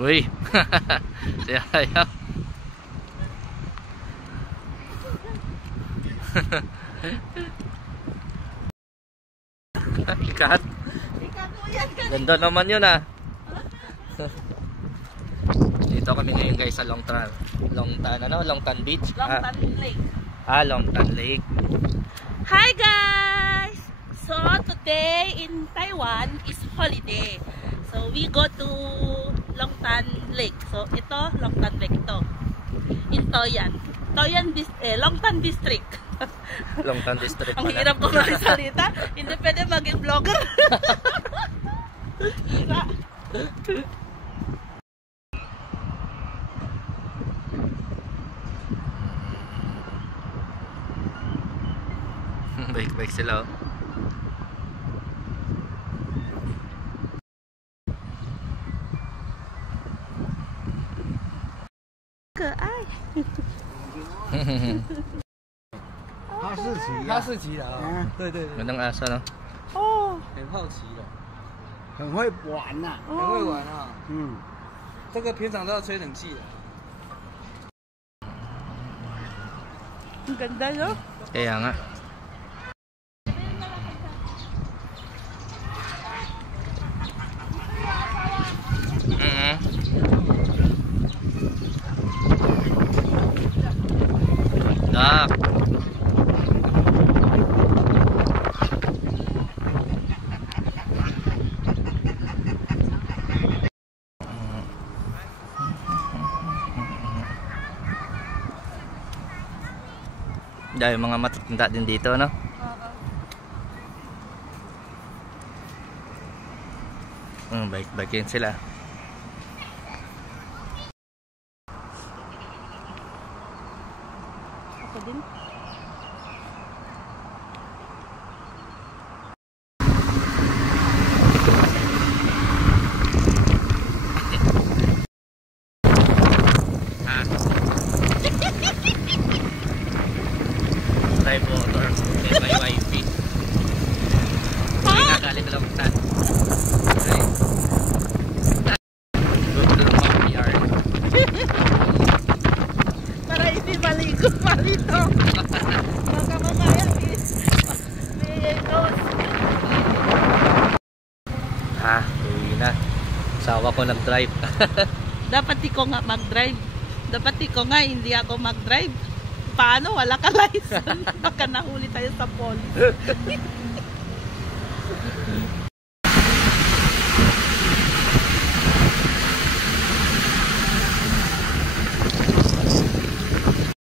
Uy. Siya ayaw. Ikat. Ganda naman yun ah. Dito kami ngayon guys sa Longtan Beach. Longtan Lake. Longtan Lake. Hi guys! So today in Taiwan is holiday. So we go to Longtan Lake. So ito, Longtan Lake ito. In Toyan. Longtan District. Longtan District. Ang hirap ko magsalita. Hindi pwede maging vlogger. Baik-baik sila. Keai. 哈士奇的啊，对对对， Gandang asa no. 哦，很好奇的，很会玩呐、很会玩啊。嗯，这个平常都要吹冷气的。 ang ganda no? Kaya nga. Dak. Dahil mga matatanda din dito, no? Baik-baik yun sila. Ako din. Drive motor. May wifi. Galing lang ta. Google Map PR. Para hindi maligo pa rito. Baka mamaya may nose. Uwi na. Sawa ko nag-drive. Dapat ikaw nga mag-drive. Dapat ikaw nga hindi ako mag-drive. Paano? Wala ka license. Baka nahuli tayo sa police.